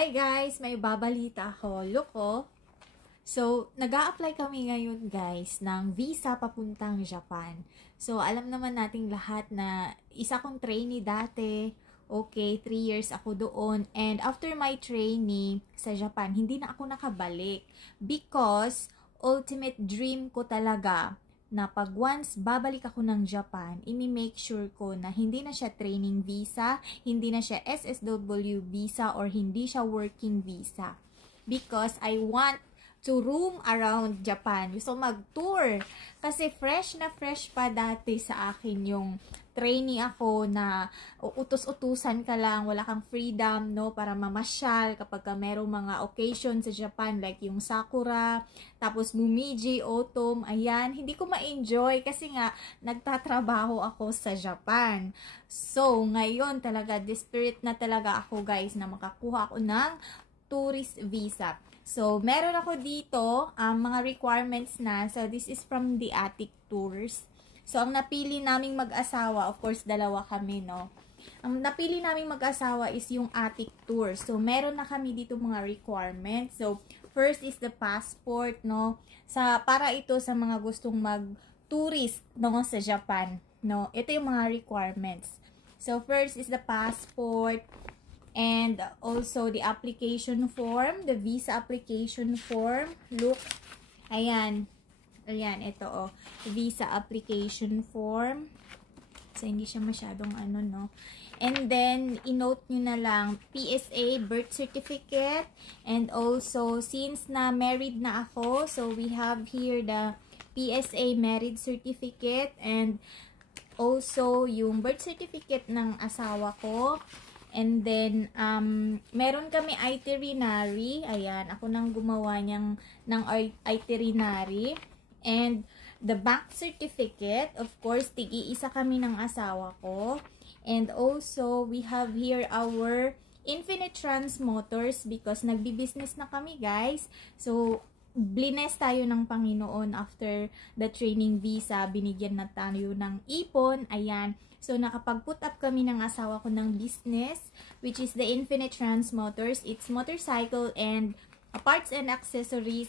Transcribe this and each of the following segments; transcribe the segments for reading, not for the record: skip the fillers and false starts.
Hi guys! May babalita ako. Look oh. So, nag-a-apply kami ngayon guys ng visa papuntang Japan. So, alam naman nating lahat na isa kong trainee dati. Okay, 3 years ako doon. And after my trainee sa Japan, hindi na ako nakabalik. Because, ultimate dream ko talaga na pag once babalik ako ng Japan, imi-make sure ko na hindi na siya training visa, hindi na siya SSW visa, or hindi siya working visa. Because I want to roam around Japan. Gusto mag-tour. Kasi fresh na fresh pa dati sa akin yung trainee ako na utos-utusan ka lang, wala kang freedom, no, para mamasyal kapag ka merong mga occasion sa Japan, like yung Sakura, tapos Mumiji, Autumn, ayan, hindi ko ma-enjoy kasi nga, nagtatrabaho ako sa Japan. So, ngayon talaga, desperate na talaga ako guys, na makakuha ako ng tourist visa. So, meron ako dito, mga requirements na. So, this is from the Attic Tours. So, ang napili naming mag-asawa, of course, dalawa kami, no? Ang napili naming mag-asawa is yung Attic Tours. So, meron na kami dito mga requirements. So, first is the passport, no? Para ito sa mga gustong mag-tourist, no, sa Japan, no? Ito yung mga requirements. So, first is the passport. And also the application form, the visa application form. Look, ayan. Ayan, ito oh. Visa application form. So, hindi siya masyadong ano, no. And then, inote nyo na lang, PSA, birth certificate. And also, since na married na ako, so we have here the PSA marriage certificate. And also, yung birth certificate ng asawa ko. And then, meron kami itinerary. Ayan, ako nang gumawa ng itinerary. And the bank certificate, of course, tig-iisa kami ng asawa ko. And also, we have here our Infinite Trans Motors because nagbi-business na kami, guys. So, blines tayo ng Panginoon after the training visa. Binigyan na tayo ng ipon. Ayan. So, nakapag-put up kami ng asawa ko ng business, which is the Infinite Trans Motors. It's motorcycle and parts and accessories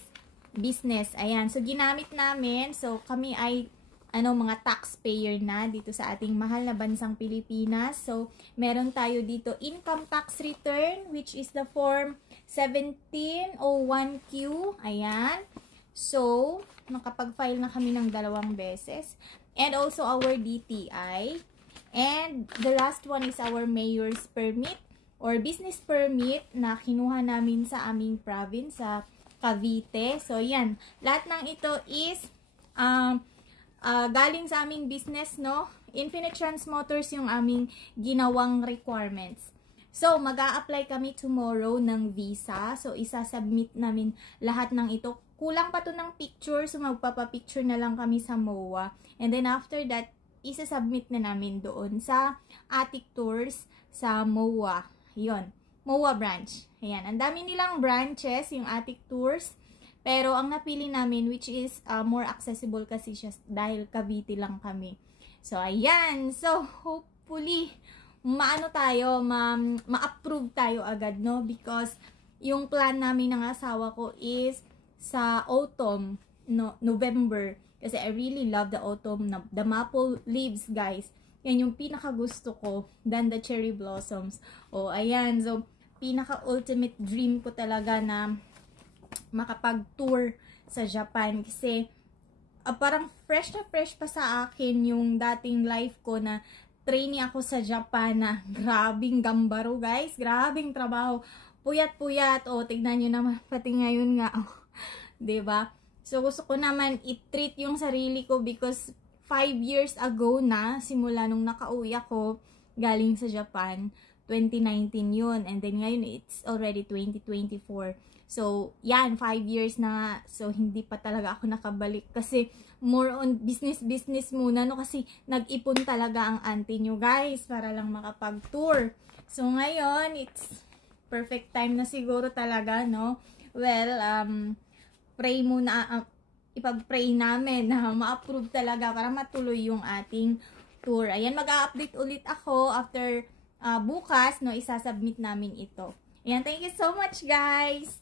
business. Ayan. So, ginamit namin. So, kami ay mga taxpayer na dito sa ating mahal na bansang Pilipinas. So, meron tayo dito income tax return, which is the form 1701Q. Ayan. So, nakapag-file na kami ng 2 beses. And also our DTI. And the last one is our mayor's permit or business permit na kinuha namin sa aming province sa Cavite. So, yan. Lahat ng ito is galing sa aming business, no? Infinite Trans Motors yung aming ginawang requirements. So, mag-a-apply kami tomorrow ng visa. So, isa-submit namin lahat ng ito. Kulang pa to ng picture. So, magpapapicture na lang kami sa MOA. And then, after that, isa-submit na namin doon sa Attic Tours sa MOA. Yun. MOA branch. Ayan. Ang dami nilang branches, yung Attic Tours. Pero, ang napili namin, which is more accessible kasi siya dahil Cavite lang kami. So, ayan. So, hopefully, ma-approve tayo agad, no? Because, yung plan namin ng asawa ko is sa autumn, no, November. Kasi I really love the autumn, the maple leaves, guys. Yan yung pinaka-gusto ko than the cherry blossoms. O, ayan. So, pinaka-ultimate dream ko talaga na makapag-tour sa Japan. Kasi, parang fresh na fresh pa sa akin yung dating life ko na trainee ako sa Japan na grabing gambaro, guys. Grabing trabaho. Puyat-puyat. O, tignan nyo naman. Pati ngayon nga. Oh, diba? So, gusto ko naman i-treat yung sarili ko because 5 years ago na, simula nung nakauwi ako galing sa Japan, 2019 yun. And then ngayon, it's already 2024. So, yan, 5 years na. So, hindi pa talaga ako nakabalik kasi more on business muna, no? Kasi nag-ipon talaga ang auntie nyo, guys, para lang makapag-tour. So, ngayon, it's perfect time na siguro talaga, no? Well, pray muna, ipag-pray namin na ma-approve talaga para matuloy yung ating tour. Ayan, mag-a-update ulit ako after bukas, no, isasubmit namin ito. Ayan, thank you so much, guys!